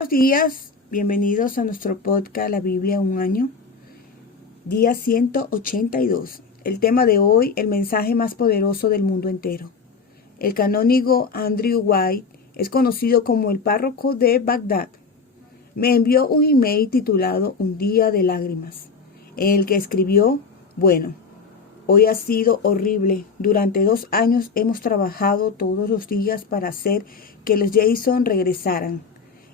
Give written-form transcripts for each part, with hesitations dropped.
Buenos días, bienvenidos a nuestro podcast La Biblia un año, día 182. El tema de hoy, el mensaje más poderoso del mundo entero. El canónigo Andrew White es conocido como el párroco de Bagdad. Me envió un email titulado Un día de lágrimas, en el que escribió: bueno, hoy ha sido horrible. Durante 2 años hemos trabajado todos los días para hacer que los Jason regresaran.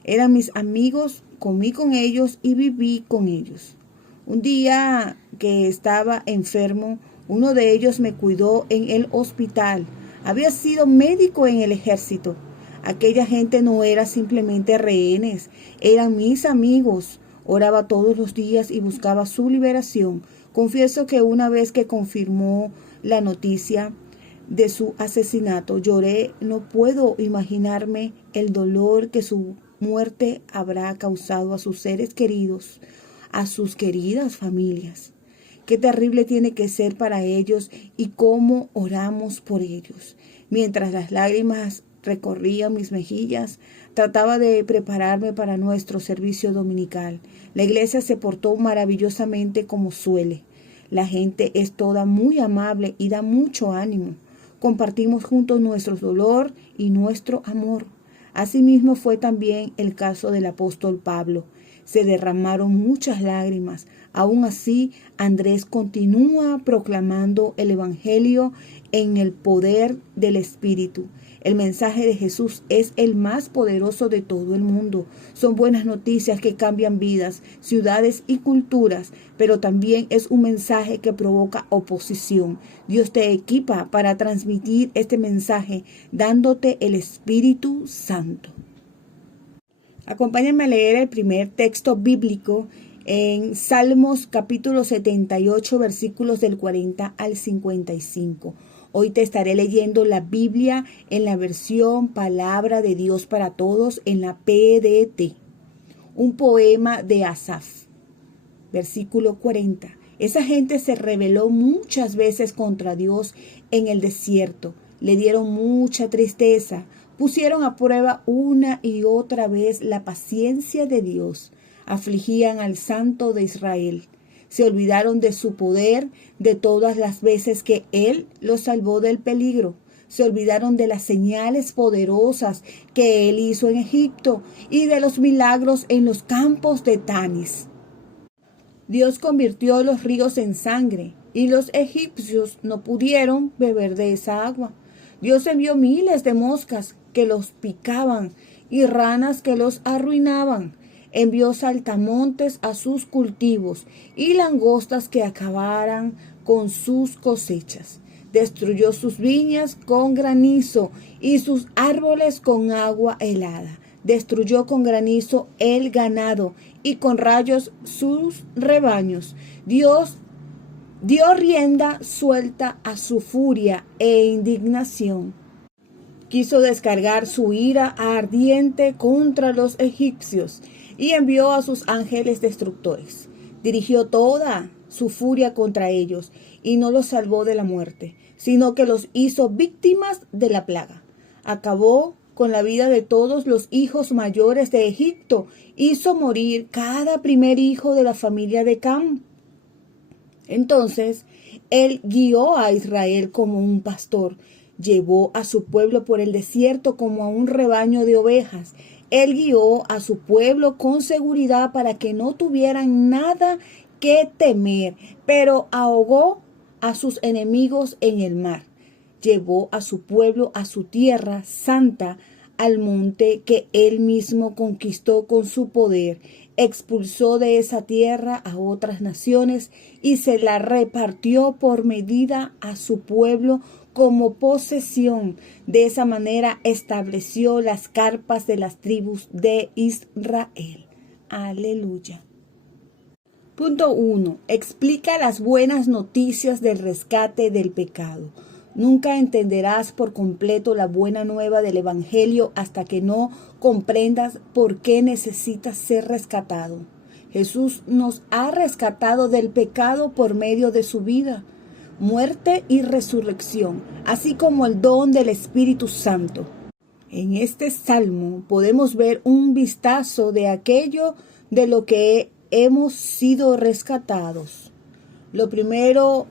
Eran mis amigos, comí con ellos y viví con ellos. Un día que estaba enfermo, uno de ellos me cuidó en el hospital. Había sido médico en el ejército. Aquella gente no era simplemente rehenes, eran mis amigos. Oraba todos los días y buscaba su liberación. Confieso que una vez que confirmó la noticia de su asesinato, lloré. No puedo imaginarme el dolor que su muerte habrá causado a sus seres queridos, a sus queridas familias. Qué terrible tiene que ser para ellos y cómo oramos por ellos. Mientras las lágrimas recorrían mis mejillas, trataba de prepararme para nuestro servicio dominical. La iglesia se portó maravillosamente como suele. La gente es toda muy amable y da mucho ánimo. Compartimos juntos nuestro dolor y nuestro amor. Asimismo fue también el caso del apóstol Pablo. Se derramaron muchas lágrimas. Aún así, Andrés continúa proclamando el Evangelio en el poder del Espíritu. El mensaje de Jesús es el más poderoso de todo el mundo. Son buenas noticias que cambian vidas, ciudades y culturas, pero también es un mensaje que provoca oposición. Dios te equipa para transmitir este mensaje, dándote el Espíritu Santo. Acompáñenme a leer el primer texto bíblico en Salmos capítulo 78, versículos del 40 al 55. Hoy te estaré leyendo la Biblia en la versión Palabra de Dios para Todos en la PDT. Un poema de Asaf. Versículo 40. Esa gente se rebeló muchas veces contra Dios en el desierto. Le dieron mucha tristeza. Pusieron a prueba una y otra vez la paciencia de Dios. Afligían al Santo de Israel. Se olvidaron de su poder, de todas las veces que Él los salvó del peligro. Se olvidaron de las señales poderosas que Él hizo en Egipto y de los milagros en los campos de Tanis. Dios convirtió los ríos en sangre y los egipcios no pudieron beber de esa agua. Dios envió miles de moscas que los picaban y ranas que los arruinaban. Envió saltamontes a sus cultivos y langostas que acabaran con sus cosechas. Destruyó sus viñas con granizo y sus árboles con agua helada. Destruyó con granizo el ganado y con rayos sus rebaños. Dios dio rienda suelta a su furia e indignación. Quiso descargar su ira ardiente contra los egipcios y envió a sus ángeles destructores. Dirigió toda su furia contra ellos y no los salvó de la muerte, sino que los hizo víctimas de la plaga. Acabó con la vida de todos los hijos mayores de Egipto. Hizo morir cada primer hijo de la familia de Cam. Entonces, Él guió a Israel como un pastor. Llevó a su pueblo por el desierto como a un rebaño de ovejas. Él guió a su pueblo con seguridad para que no tuvieran nada que temer, pero ahogó a sus enemigos en el mar. Llevó a su pueblo a su tierra santa, al monte que Él mismo conquistó con su poder. Expulsó de esa tierra a otras naciones y se la repartió por medida a su pueblo como posesión. De esa manera estableció las carpas de las tribus de Israel. Aleluya. Punto 1. Explica las buenas noticias del rescate del pecado. Nunca entenderás por completo la buena nueva del Evangelio hasta que no comprendas por qué necesitas ser rescatado. Jesús nos ha rescatado del pecado por medio de su vida, muerte y resurrección, así como el don del Espíritu Santo. En este salmo podemos ver un vistazo de aquello de lo que hemos sido rescatados. Lo primero,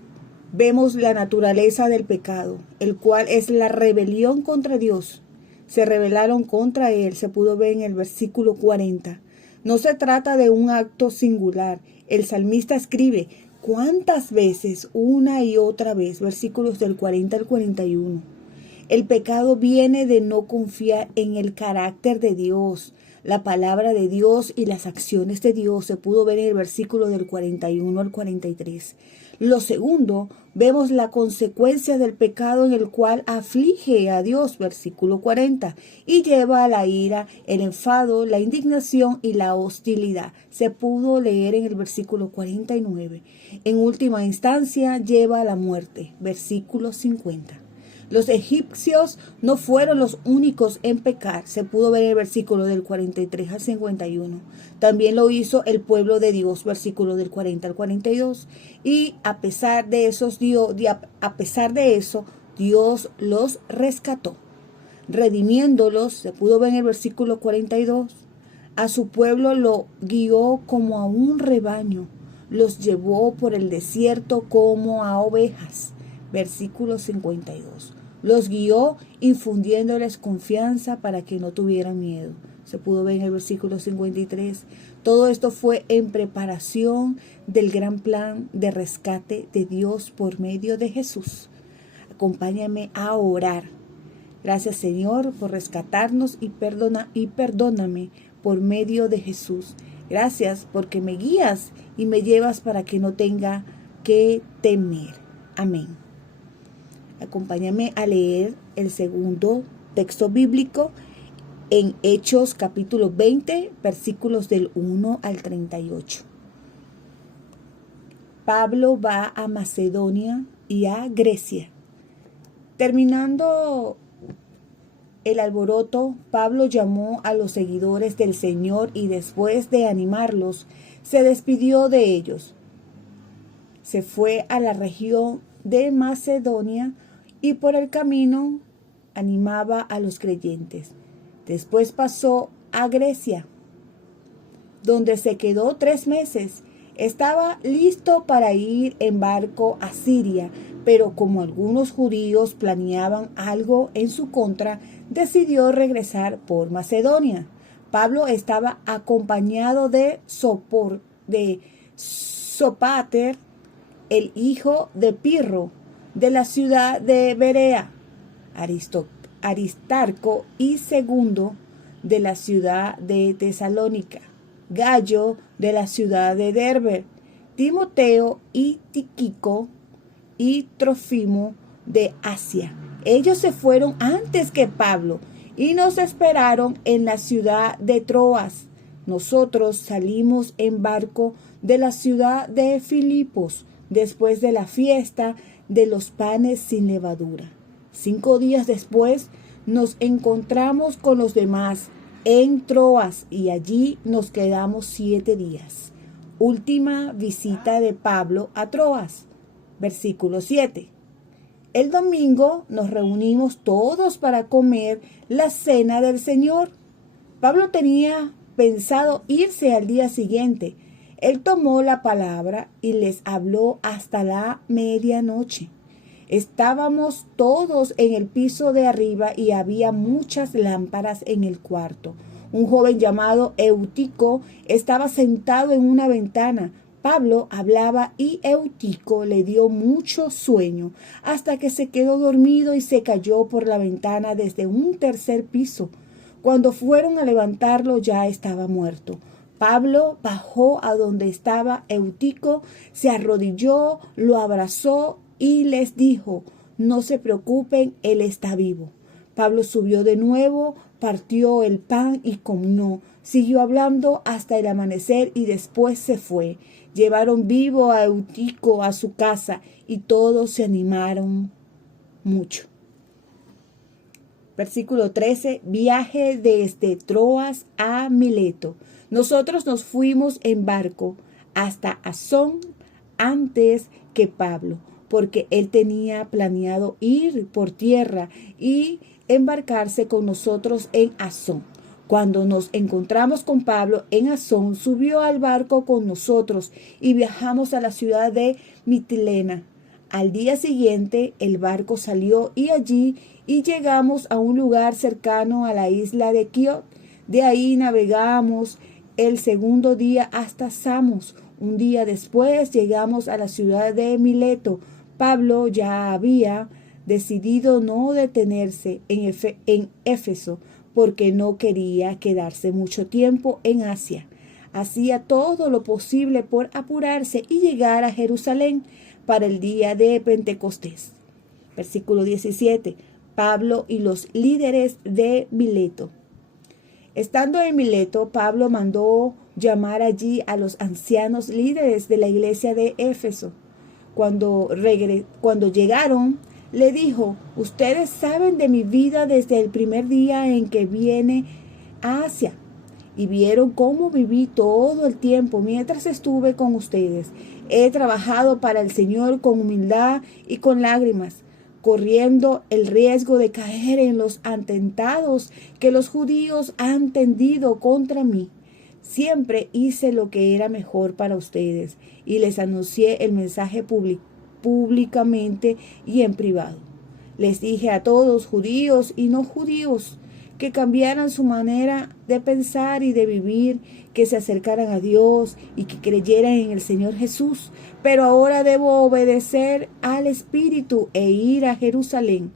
vemos la naturaleza del pecado, el cual es la rebelión contra Dios. Se rebelaron contra Él, se pudo ver en el versículo 40. No se trata de un acto singular. El salmista escribe, ¿cuántas veces? Una y otra vez, versículos del 40 al 41. El pecado viene de no confiar en el carácter de Dios, la palabra de Dios y las acciones de Dios. Se pudo ver en el versículo del 41 al 43. Lo segundo, vemos la consecuencia del pecado en el cual aflige a Dios, versículo 40, y lleva a la ira, el enfado, la indignación y la hostilidad. Se pudo leer en el versículo 49. En última instancia, lleva a la muerte, versículo 50. Los egipcios no fueron los únicos en pecar. Se pudo ver el versículo del 43 al 51. También lo hizo el pueblo de Dios, versículo del 40 al 42. Y a pesar de eso, Dios los rescató, redimiéndolos. Se pudo ver en el versículo 42. A su pueblo lo guió como a un rebaño. Los llevó por el desierto como a ovejas. Versículo 52. Los guió infundiéndoles confianza para que no tuvieran miedo. Se pudo ver en el versículo 53. Todo esto fue en preparación del gran plan de rescate de Dios por medio de Jesús. Acompáñame a orar. Gracias, Señor, por rescatarnos y perdóname por medio de Jesús. Gracias porque me guías y me llevas para que no tenga que temer. Amén. Acompáñame a leer el segundo texto bíblico en Hechos capítulo 20, versículos del 1 al 38. Pablo va a Macedonia y a Grecia. Terminando el alboroto, Pablo llamó a los seguidores del Señor y después de animarlos, se despidió de ellos. Se fue a la región de Macedonia y por el camino animaba a los creyentes. Después pasó a Grecia, donde se quedó 3 meses. Estaba listo para ir en barco a Siria, pero como algunos judíos planeaban algo en su contra, decidió regresar por Macedonia. Pablo estaba acompañado de Sópater, el hijo de Pirro, de la ciudad de Berea, Aristarco y Segundo, de la ciudad de Tesalónica, Gallo, de la ciudad de Derbe, Timoteo y Tíquico y Trófimo de Asia. Ellos se fueron antes que Pablo y nos esperaron en la ciudad de Troas. Nosotros salimos en barco de la ciudad de Filipos después de la fiesta de los panes sin levadura. 5 días después nos encontramos con los demás en Troas y allí nos quedamos 7 días. Última visita de Pablo a Troas. Versículo 7. El domingo nos reunimos todos para comer la cena del Señor. Pablo tenía pensado irse al día siguiente. Él tomó la palabra y les habló hasta la medianoche. Estábamos todos en el piso de arriba y había muchas lámparas en el cuarto. Un joven llamado Eutico estaba sentado en una ventana. Pablo hablaba y Eutico le dio mucho sueño hasta que se quedó dormido y se cayó por la ventana desde un 3er piso. Cuando fueron a levantarlo ya estaba muerto. Pablo bajó a donde estaba Eutico, se arrodilló, lo abrazó y les dijo: no se preocupen, él está vivo. Pablo subió de nuevo, partió el pan y comió. Siguió hablando hasta el amanecer y después se fue. Llevaron vivo a Eutico a su casa y todos se animaron mucho. Versículo 13. Viaje desde Troas a Mileto. Nosotros nos fuimos en barco hasta Asón antes que Pablo, porque él tenía planeado ir por tierra y embarcarse con nosotros en Asón. Cuando nos encontramos con Pablo en Asón, subió al barco con nosotros y viajamos a la ciudad de Mitilene. Al día siguiente el barco salió y llegamos a un lugar cercano a la isla de Quío. De ahí navegamos el segundo día hasta Samos. Un día después llegamos a la ciudad de Mileto. Pablo ya había decidido no detenerse en Éfeso porque no quería quedarse mucho tiempo en Asia. Hacía todo lo posible por apurarse y llegar a Jerusalén para el día de Pentecostés. Versículo 17. Pablo y los líderes de Mileto. Estando en Mileto, Pablo mandó llamar allí a los ancianos líderes de la iglesia de Éfeso. Cuando llegaron, le dijo: ustedes saben de mi vida desde el primer día en que vine a Asia, y vieron cómo viví todo el tiempo mientras estuve con ustedes. He trabajado para el Señor con humildad y con lágrimas, corriendo el riesgo de caer en los atentados que los judíos han tendido contra mí. Siempre hice lo que era mejor para ustedes y les anuncié el mensaje públicamente y en privado. Les dije a todos, judíos y no judíos, que cambiaran su manera de pensar y de vivir, que se acercaran a Dios y que creyeran en el Señor Jesús. Pero ahora debo obedecer al Espíritu e ir a Jerusalén.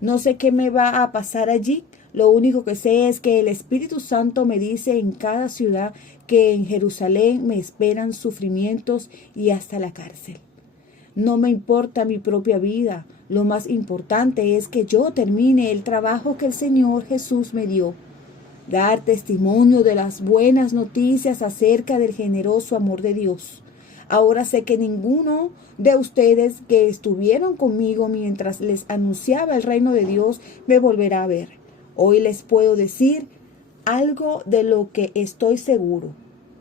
No sé qué me va a pasar allí. Lo único que sé es que el Espíritu Santo me dice en cada ciudad que en Jerusalén me esperan sufrimientos y hasta la cárcel. No me importa mi propia vida. Lo más importante es que yo termine el trabajo que el Señor Jesús me dio. Dar testimonio de las buenas noticias acerca del generoso amor de Dios. Ahora sé que ninguno de ustedes que estuvieron conmigo mientras les anunciaba el reino de Dios me volverá a ver. Hoy les puedo decir algo de lo que estoy seguro.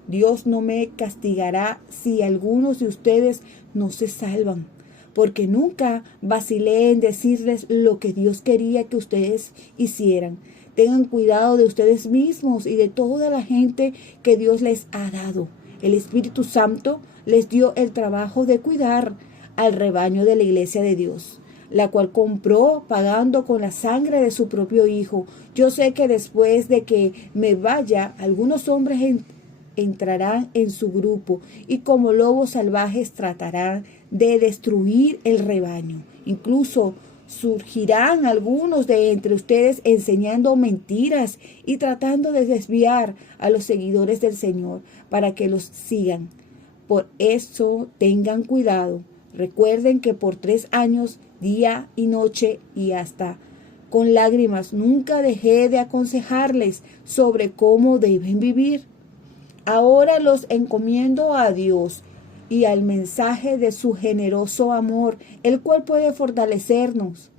Dios no me castigará si algunos de ustedes no se salvan, porque nunca vacilé en decirles lo que Dios quería que ustedes hicieran. Tengan cuidado de ustedes mismos y de toda la gente que Dios les ha dado. El Espíritu Santo les dio el trabajo de cuidar al rebaño de la iglesia de Dios, la cual compró pagando con la sangre de su propio Hijo. Yo sé que después de que me vaya, algunos hombres entrarán en su grupo y como lobos salvajes tratarán de destruir el rebaño. Incluso surgirán algunos de entre ustedes enseñando mentiras y tratando de desviar a los seguidores del Señor para que los sigan. Por eso tengan cuidado. Recuerden que por 3 años, día y noche y hasta con lágrimas, nunca dejé de aconsejarles sobre cómo deben vivir. Ahora los encomiendo a Dios y al mensaje de su generoso amor, el cual puede fortalecernos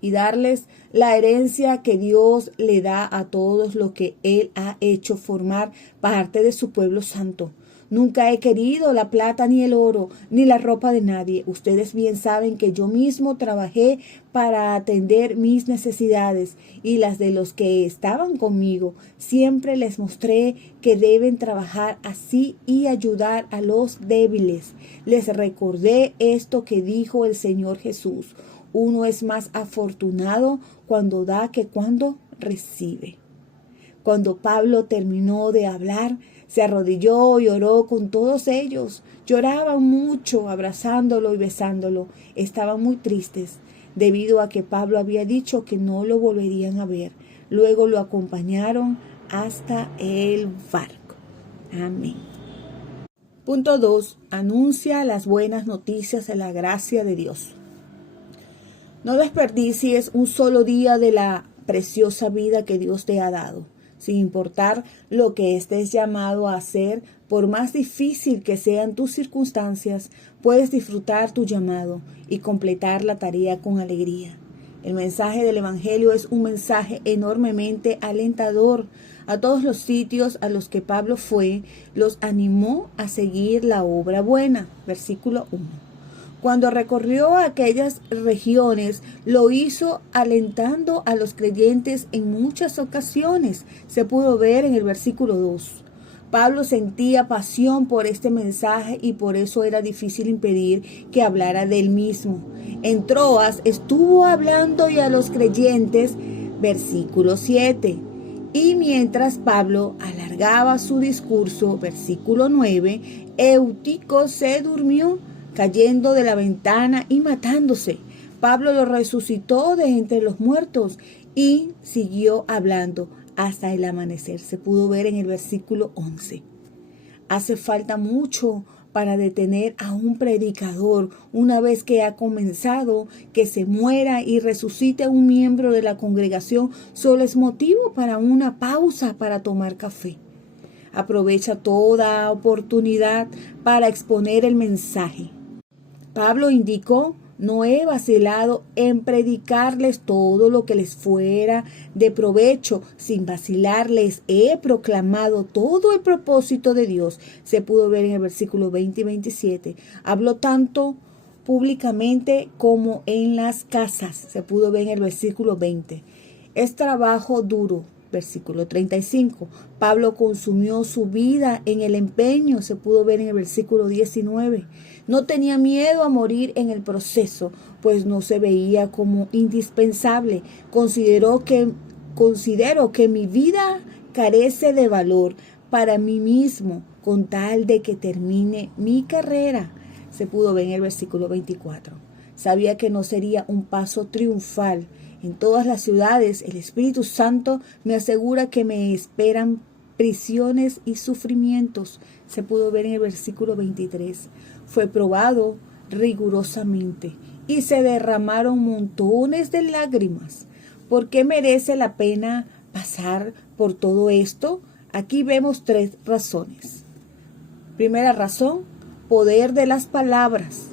y darles la herencia que Dios le da a todos los que Él ha hecho formar parte de su pueblo santo. Nunca he querido la plata ni el oro, ni la ropa de nadie. Ustedes bien saben que yo mismo trabajé para atender mis necesidades y las de los que estaban conmigo. Siempre les mostré que deben trabajar así y ayudar a los débiles. Les recordé esto que dijo el Señor Jesús. Uno es más afortunado cuando da que cuando recibe. Cuando Pablo terminó de hablar, se arrodilló y oró con todos ellos. Lloraban mucho, abrazándolo y besándolo. Estaban muy tristes, debido a que Pablo había dicho que no lo volverían a ver. Luego lo acompañaron hasta el barco. Amén. Punto 2. Anuncia las buenas noticias de la gracia de Dios. No desperdicies un solo día de la preciosa vida que Dios te ha dado. Sin importar lo que estés llamado a hacer, por más difícil que sean tus circunstancias, puedes disfrutar tu llamado y completar la tarea con alegría. El mensaje del Evangelio es un mensaje enormemente alentador. A todos los sitios a los que Pablo fue, los animó a seguir la obra buena. Versículo 1. Cuando recorrió aquellas regiones, lo hizo alentando a los creyentes en muchas ocasiones. Se pudo ver en el versículo 2. Pablo sentía pasión por este mensaje y por eso era difícil impedir que hablara del mismo. En Troas estuvo hablando y a los creyentes, versículo 7. Y mientras Pablo alargaba su discurso, versículo 9, Eutico se durmió, cayendo de la ventana y matándose. Pablo lo resucitó de entre los muertos y siguió hablando hasta el amanecer. Se pudo ver en el versículo 11. Hace falta mucho para detener a un predicador una vez que ha comenzado. Que se muera y resucite un miembro de la congregación solo es motivo para una pausa para tomar café. Aprovecha toda oportunidad para exponer el mensaje. Pablo indicó: no he vacilado en predicarles todo lo que les fuera de provecho. Sin vacilar les he proclamado todo el propósito de Dios. Se pudo ver en el versículo 20 y 27. Habló tanto públicamente como en las casas. Se pudo ver en el versículo 20. Es trabajo duro. Versículo 35. Pablo consumió su vida en el empeño. Se pudo ver en el versículo 19. No tenía miedo a morir en el proceso, pues no se veía como indispensable. Considero que mi vida carece de valor para mí mismo, con tal de que termine mi carrera. Se pudo ver en el versículo 24. Sabía que no sería un paso triunfal. En todas las ciudades, el Espíritu Santo me asegura que me esperan prisiones y sufrimientos. Se pudo ver en el versículo 23. Fue probado rigurosamente y se derramaron montones de lágrimas. ¿Por qué merece la pena pasar por todo esto? Aquí vemos 3 razones. Primera razón: poder de las palabras.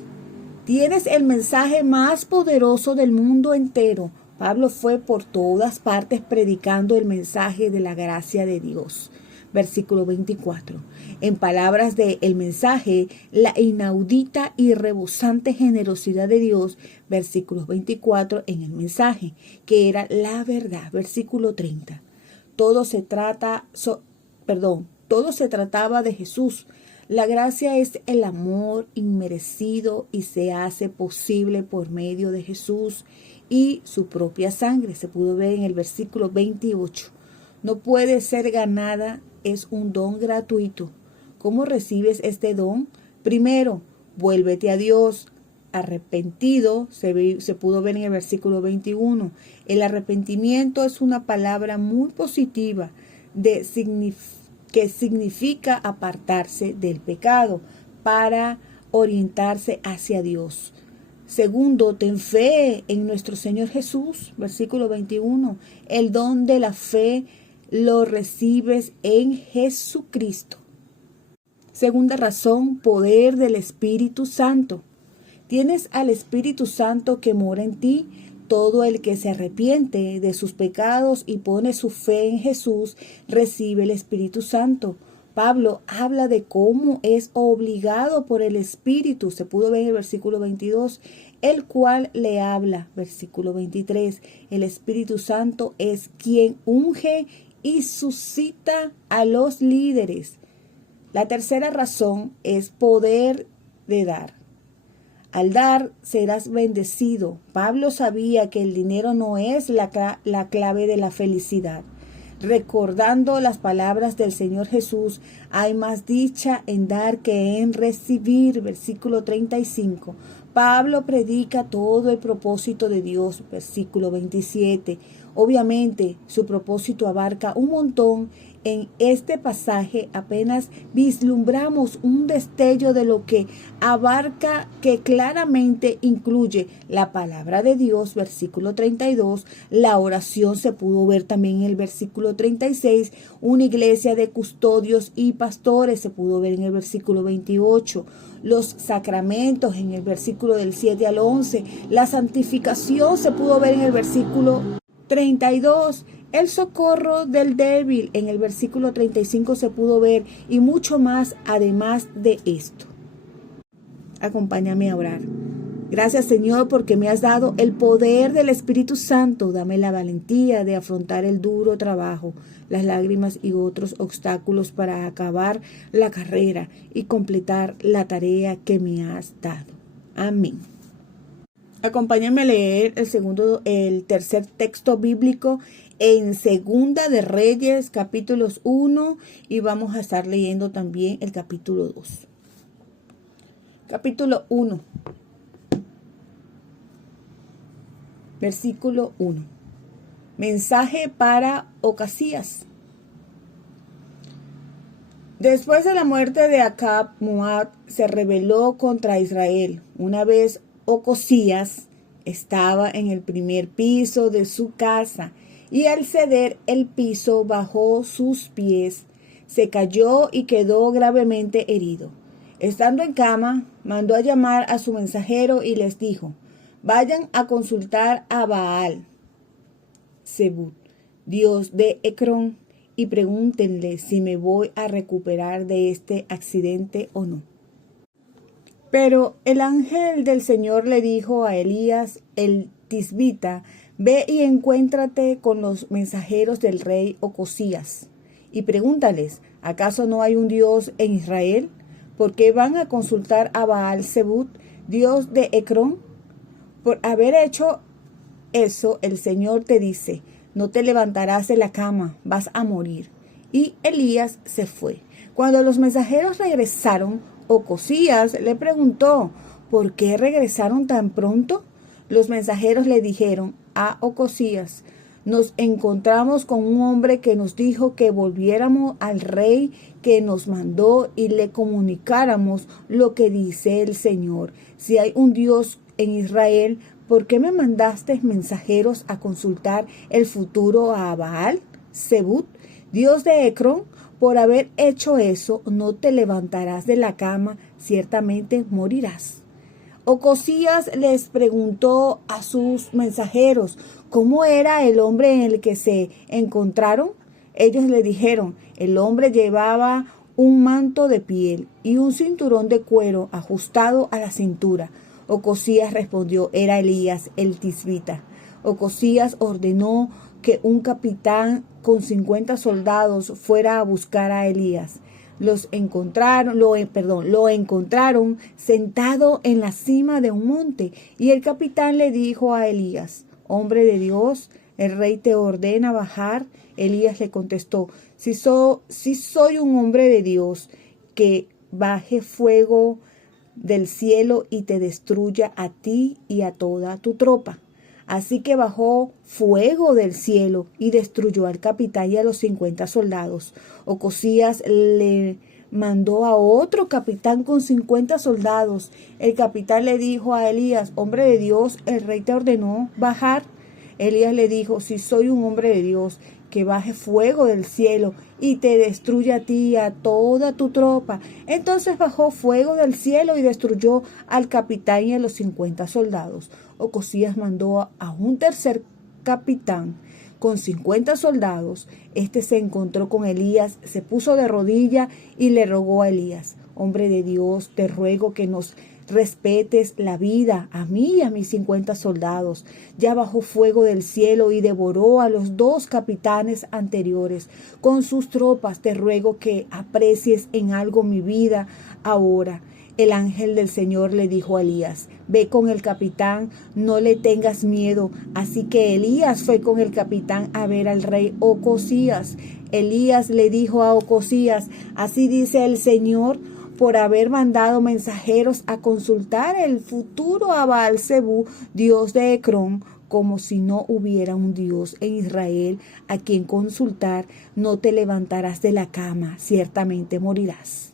Tienes el mensaje más poderoso del mundo entero. Pablo fue por todas partes predicando el mensaje de la gracia de Dios. Versículo 24. En palabras de el mensaje, la inaudita y rebosante generosidad de Dios. Versículo 24 en el mensaje, que era la verdad. Versículo 30. Todo se trataba de Jesús. La gracia es el amor inmerecido y se hace posible por medio de Jesús y su propia sangre. Se pudo ver en el versículo 28. No puede ser ganada, es un don gratuito. ¿Cómo recibes este don? Primero, vuélvete a Dios. Arrepentido, se pudo ver en el versículo 21. El arrepentimiento es una palabra muy positiva que significa apartarse del pecado para orientarse hacia Dios. Segundo, ten fe en nuestro Señor Jesús. Versículo 21. El don de la fe lo recibes en Jesucristo. Segunda razón, poder del Espíritu Santo. Tienes al Espíritu Santo que mora en ti. Todo el que se arrepiente de sus pecados y pone su fe en Jesús, recibe el Espíritu Santo. Pablo habla de cómo es obligado por el Espíritu. Se pudo ver en el versículo 22, el cual le habla. Versículo 23, el Espíritu Santo es quien unge y suscita a los líderes. La tercera razón es poder de dar. Al dar serás bendecido. Pablo sabía que el dinero no es la clave de la felicidad. Recordando las palabras del Señor Jesús, hay más dicha en dar que en recibir. Versículo 35. Pablo predica todo el propósito de Dios. Versículo 27. Obviamente, su propósito abarca un montón. En este pasaje apenas vislumbramos un destello de lo que abarca, que claramente incluye la palabra de Dios, versículo 32, la oración se pudo ver también en el versículo 36, una iglesia de custodios y pastores se pudo ver en el versículo 28, los sacramentos en el versículo del 7 al 11, la santificación se pudo ver en el versículo 32, el socorro del débil en el versículo 35 se pudo ver y mucho más además de esto. Acompáñame a orar. Gracias, Señor, porque me has dado el poder del Espíritu Santo. Dame la valentía de afrontar el duro trabajo, las lágrimas y otros obstáculos para acabar la carrera y completar la tarea que me has dado. Amén. Acompáñame a leer el tercer texto bíblico en Segunda de Reyes, capítulos 1, y vamos a estar leyendo también el capítulo 2. Capítulo 1. Versículo 1. Mensaje para Ocasías. Después de la muerte de Acab, Moab se rebeló contra Israel. Una vez Ocosías estaba en el primer piso de su casa y al ceder el piso bajo sus pies, se cayó y quedó gravemente herido. Estando en cama, mandó a llamar a su mensajero y les dijo: vayan a consultar a Baal Zebub, dios de Ecrón, y pregúntenle si me voy a recuperar de este accidente o no. Pero el ángel del Señor le dijo a Elías el tisbita: ve y encuéntrate con los mensajeros del rey Ocosías y pregúntales: ¿acaso no hay un Dios en Israel? ¿Por qué van a consultar a Baal Zebub, dios de Ecrón? Por haber hecho eso, el Señor te dice: no te levantarás de la cama, vas a morir. Y Elías se fue. Cuando los mensajeros regresaron, Ocosías le preguntó: ¿por qué regresaron tan pronto? Los mensajeros le dijeron a Ocosías: nos encontramos con un hombre que nos dijo que volviéramos al rey que nos mandó y le comunicáramos lo que dice el Señor. Si hay un Dios en Israel, ¿por qué me mandaste mensajeros a consultar el futuro a Baal Zebub, dios de Ecrón? Por haber hecho eso, no te levantarás de la cama, ciertamente morirás. Ocosías les preguntó a sus mensajeros cómo era el hombre en el que se encontraron. Ellos le dijeron: el hombre llevaba un manto de piel y un cinturón de cuero ajustado a la cintura. Ocosías respondió: era Elías el tisbita. Ocosías ordenó que un capitán con 50 soldados fuera a buscar a Elías. Lo encontraron sentado en la cima de un monte, y el capitán le dijo a Elías: hombre de Dios, el rey te ordena bajar. Elías le contestó: si soy un hombre de Dios, que baje fuego del cielo y te destruya a ti y a toda tu tropa. Así que bajó fuego del cielo y destruyó al capitán y a los 50 soldados. Ocosías le mandó a otro capitán con 50 soldados. El capitán le dijo a Elías: hombre de Dios, el rey te ordenó bajar. Elías le dijo: si soy un hombre de Dios, que baje fuego del cielo y te destruya a ti y a toda tu tropa. Entonces bajó fuego del cielo y destruyó al capitán y a los 50 soldados. Ocosías mandó a un tercer capitán con 50 soldados. Este se encontró con Elías, se puso de rodilla y le rogó a Elías: hombre de Dios, te ruego que nos respetes la vida a mí y a mis 50 soldados. Ya bajó fuego del cielo y devoró a los 2 capitanes anteriores con sus tropas. Te ruego que aprecies en algo mi vida ahora. El ángel del Señor le dijo a Elías: ve con el capitán, no le tengas miedo. Así que Elías fue con el capitán a ver al rey Ocosías. Elías le dijo a Ocosías: así dice el Señor, por haber mandado mensajeros a consultar el futuro a Baal Zebub, dios de Ecrón, como si no hubiera un Dios en Israel a quien consultar, no te levantarás de la cama, ciertamente morirás.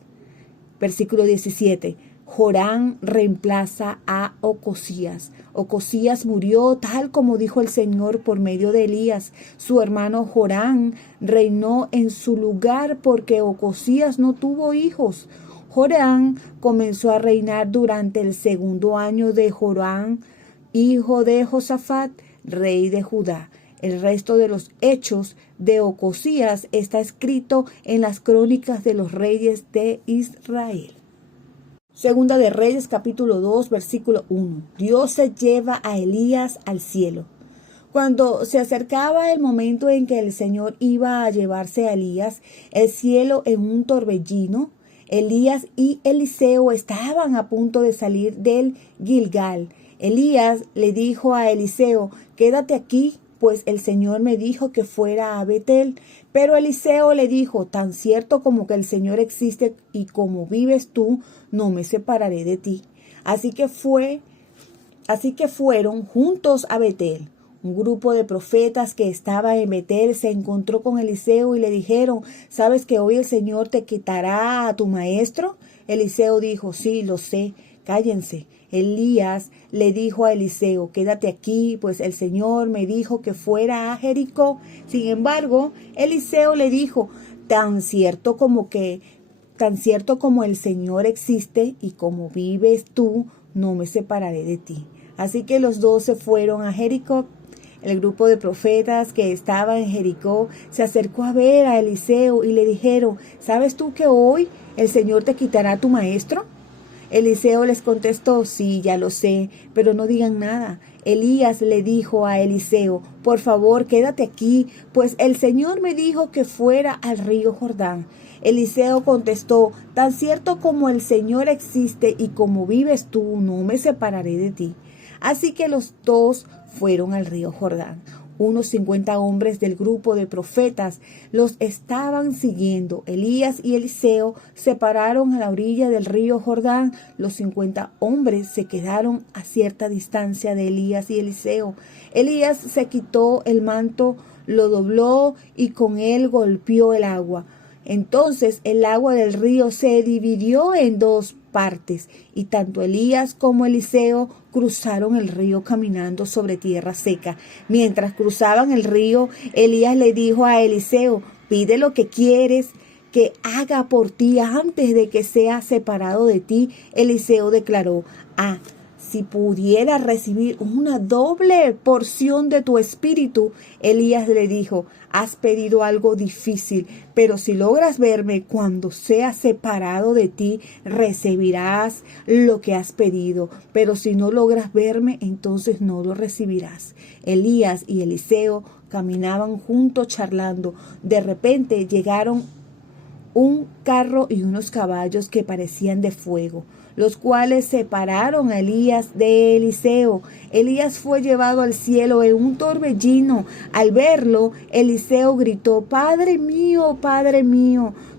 Versículo 17. Joram reemplaza a Ocosías. Ocosías murió tal como dijo el Señor por medio de Elías. Su hermano Joram reinó en su lugar porque Ocosías no tuvo hijos. Joram comenzó a reinar durante el 2º año de Joram, hijo de Josafat, rey de Judá. El resto de los hechos de Ocosías está escrito en las crónicas de los reyes de Israel. Segunda de Reyes, capítulo 2, versículo 1. Dios se lleva a Elías al cielo. Cuando se acercaba el momento en que el Señor iba a llevarse a Elías, el cielo en un torbellino, Elías y Eliseo estaban a punto de salir del Gilgal. Elías le dijo a Eliseo: quédate aquí, pues el Señor me dijo que fuera a Betel. Pero Eliseo le dijo: tan cierto como que el Señor existe y como vives tú, no me separaré de ti. Así que fueron juntos a Betel. Un grupo de profetas que estaba en Betel se encontró con Eliseo y le dijeron: ¿sabes que hoy el Señor te quitará a tu maestro? Eliseo dijo: sí, lo sé, cállense. Elías le dijo a Eliseo: quédate aquí, pues el Señor me dijo que fuera a Jericó. Sin embargo, Eliseo le dijo: tan cierto como el Señor existe y como vives tú, no me separaré de ti. Así que los dos se fueron a Jericó. El grupo de profetas que estaba en Jericó se acercó a ver a Eliseo y le dijeron: ¿sabes tú que hoy el Señor te quitará a tu maestro? Eliseo les contestó: sí, ya lo sé, pero no digan nada. Elías le dijo a Eliseo: por favor, quédate aquí, pues el Señor me dijo que fuera al río Jordán. Eliseo contestó: tan cierto como el Señor existe y como vives tú, no me separaré de ti. Así que los dos fueron al río Jordán. Unos 50 hombres del grupo de profetas los estaban siguiendo. Elías y Eliseo se pararon a la orilla del río Jordán. Los 50 hombres se quedaron a cierta distancia de Elías y Eliseo. Elías se quitó el manto, lo dobló y con él golpeó el agua. Entonces el agua del río se dividió en dos partes, y tanto Elías como Eliseo cruzaron el río caminando sobre tierra seca. Mientras cruzaban el río, Elías le dijo a Eliseo: pide lo que quieres que haga por ti antes de que sea separado de ti. Eliseo declaró: si pudiera recibir una doble porción de tu espíritu. Elías le dijo: has pedido algo difícil, pero si logras verme cuando sea separado de ti, recibirás lo que has pedido. Pero si no logras verme, entonces no lo recibirás. Elías y Eliseo caminaban juntos charlando. De repente llegaron un carro y unos caballos que parecían de fuego, los cuales separaron a Elías de Eliseo. Elías fue llevado al cielo en un torbellino. Al verlo, Eliseo gritó: Padre mío,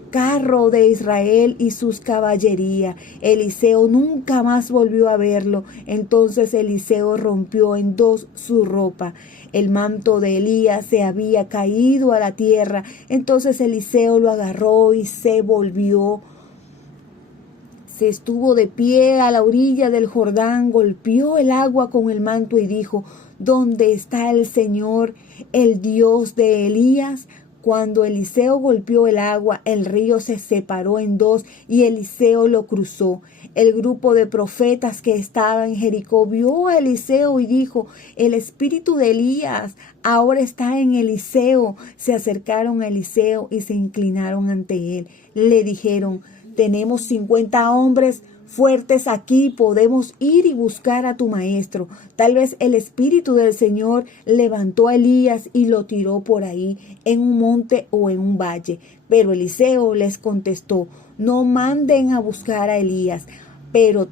carro de Israel y sus caballería. Eliseo nunca más volvió a verlo. Entonces Eliseo rompió en dos su ropa. El manto de Elías se había caído a la tierra. Entonces Eliseo lo agarró y se estuvo de pie a la orilla del Jordán, golpeó el agua con el manto y dijo: ¿dónde está el Señor, el Dios de Elías? Cuando Eliseo golpeó el agua, el río se separó en dos y Eliseo lo cruzó. El grupo de profetas que estaba en Jericó vio a Eliseo y dijo: el espíritu de Elías ahora está en Eliseo. Se acercaron a Eliseo y se inclinaron ante él. Le dijeron: tenemos 50 hombres fuertes aquí, podemos ir y buscar a tu maestro. Tal vez el Espíritu del Señor levantó a Elías y lo tiró por ahí, en un monte o en un valle. Pero Eliseo les contestó: no manden a buscar a Elías. Pero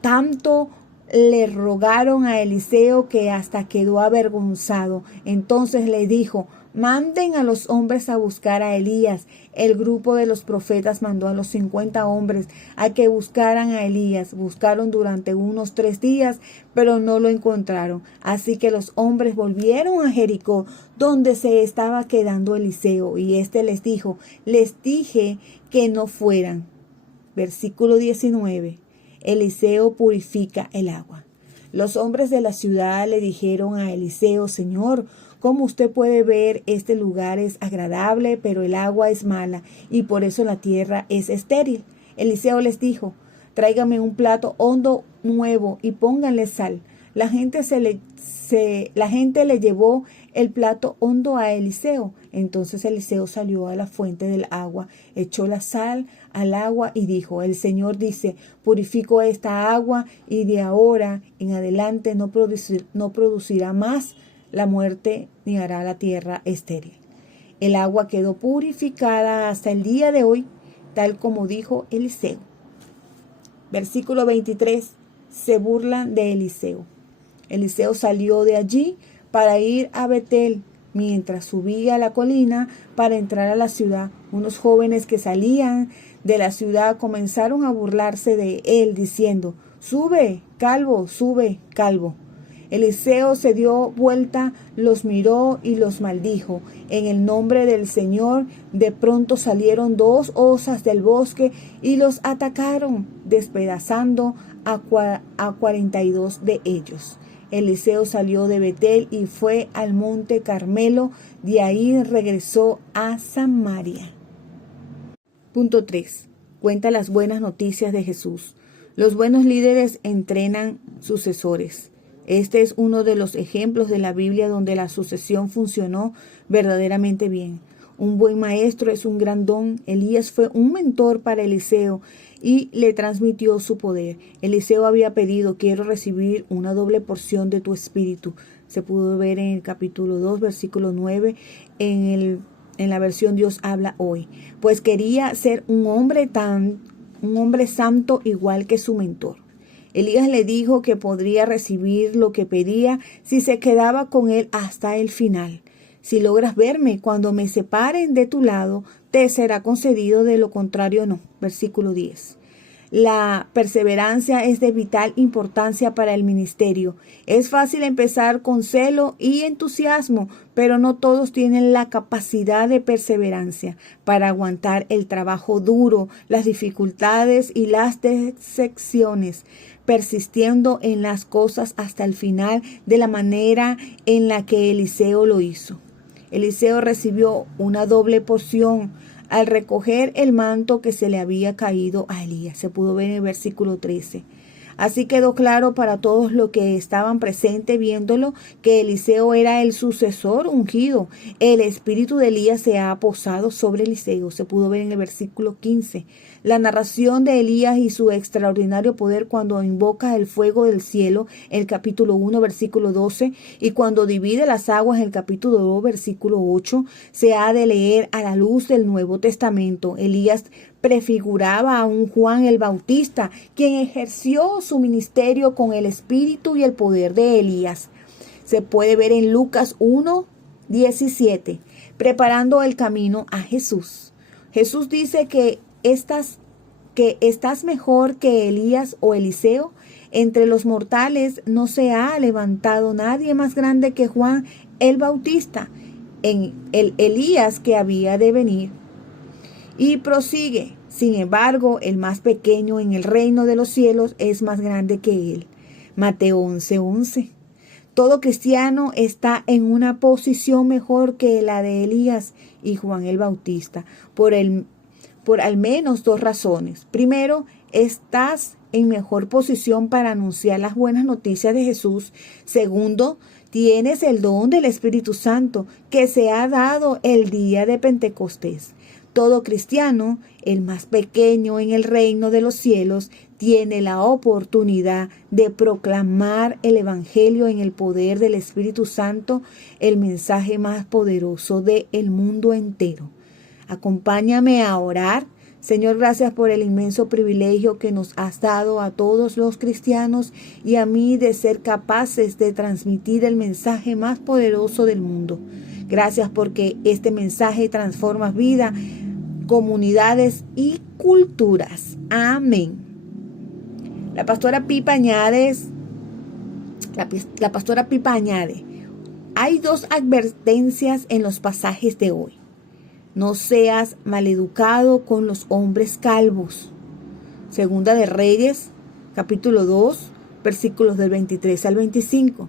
tanto le rogaron a Eliseo que hasta quedó avergonzado. Entonces le dijo: manden a los hombres a buscar a Elías. El grupo de los profetas mandó a los 50 hombres a que buscaran a Elías. Buscaron durante unos 3 días, pero no lo encontraron. Así que los hombres volvieron a Jericó, donde se estaba quedando Eliseo. Y éste les dijo: les dije que no fueran. Versículo 19. Eliseo purifica el agua. Los hombres de la ciudad le dijeron a Eliseo: Señor, como usted puede ver, este lugar es agradable, pero el agua es mala, y por eso la tierra es estéril. Eliseo les dijo: tráigame un plato hondo nuevo y pónganle sal. La gente le llevó el plato hondo a Eliseo. Entonces Eliseo salió a la fuente del agua, echó la sal al agua y dijo: el Señor dice, purifico esta agua y de ahora en adelante no producirá más la muerte ni hará la tierra estéril. El agua quedó purificada hasta el día de hoy, tal como dijo Eliseo. Versículo 23. Se burlan de Eliseo. Eliseo salió de allí para ir a Betel. Mientras subía a la colina para entrar a la ciudad, unos jóvenes que salían de la ciudad comenzaron a burlarse de él, diciendo: sube, calvo, sube, calvo. Eliseo se dio vuelta, los miró y los maldijo. En el nombre del Señor, de pronto salieron 2 osas del bosque y los atacaron, despedazando a 42 de ellos. Eliseo salió de Betel y fue al monte Carmelo. De ahí regresó a Samaria. Punto 3. Cuenta las buenas noticias de Jesús. Los buenos líderes entrenan sucesores. Este es uno de los ejemplos de la Biblia donde la sucesión funcionó verdaderamente bien. Un buen maestro es un gran don. Elías fue un mentor para Eliseo y le transmitió su poder. Eliseo había pedido: quiero recibir una doble porción de tu espíritu. Se pudo ver en el capítulo 2, versículo 9, en la versión Dios habla hoy. Pues quería ser un hombre santo igual que su mentor. Elías le dijo que podría recibir lo que pedía si se quedaba con él hasta el final. Si logras verme cuando me separen de tu lado, te será concedido, de lo contrario no. Versículo 10. La perseverancia es de vital importancia para el ministerio. Es fácil empezar con celo y entusiasmo, pero no todos tienen la capacidad de perseverancia para aguantar el trabajo duro, las dificultades y las decepciones, persistiendo en las cosas hasta el final de la manera en la que Eliseo lo hizo. Eliseo recibió una doble porción al recoger el manto que se le había caído a Elías. Se pudo ver en el versículo 13. Así quedó claro para todos los que estaban presentes viéndolo que Eliseo era el sucesor ungido. El espíritu de Elías se ha posado sobre Eliseo. Se pudo ver en el versículo 15. La narración de Elías y su extraordinario poder cuando invoca el fuego del cielo, el capítulo 1, versículo 12, y cuando divide las aguas, el capítulo 2, versículo 8, se ha de leer a la luz del Nuevo Testamento. Elías prefiguraba a un Juan el Bautista, quien ejerció su ministerio con el espíritu y el poder de Elías. Se puede ver en Lucas 1, 17, preparando el camino a Jesús. Jesús dice que estás mejor que Elías o Eliseo. Entre los mortales no se ha levantado nadie más grande que Juan el Bautista, en el Elías que había de venir. Y prosigue: sin embargo, el más pequeño en el reino de los cielos es más grande que él. Mateo 11:11. Todo cristiano está en una posición mejor que la de Elías y Juan el Bautista, por al menos 2 razones. Primero, estás en mejor posición para anunciar las buenas noticias de Jesús. Segundo, tienes el don del Espíritu Santo que se ha dado el día de Pentecostés. Todo cristiano, el más pequeño en el reino de los cielos, tiene la oportunidad de proclamar el Evangelio en el poder del Espíritu Santo, el mensaje más poderoso del mundo entero. Acompáñame a orar. Señor, gracias por el inmenso privilegio que nos has dado a todos los cristianos y a mí de ser capaces de transmitir el mensaje más poderoso del mundo. Gracias porque este mensaje transforma vida, comunidades y culturas. Amén. La pastora Pipa añade, hay 2 advertencias en los pasajes de hoy. No seas maleducado con los hombres calvos. Segunda de Reyes, capítulo 2, versículos del 23 al 25.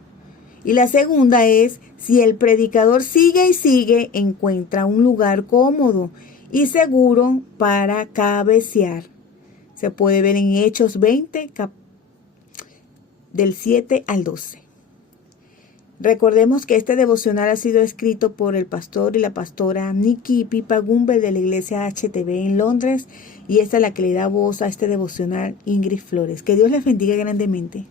Y la segunda es: si el predicador sigue y sigue, encuentra un lugar cómodo y seguro para cabecear. Se puede ver en Hechos 20, del 7 al 12. Recordemos que este devocional ha sido escrito por el pastor y la pastora Nikki y Pipa Gumbel de la iglesia HTB en Londres, y esta es la que le da voz a este devocional, Ingrid Flores. Que Dios les bendiga grandemente.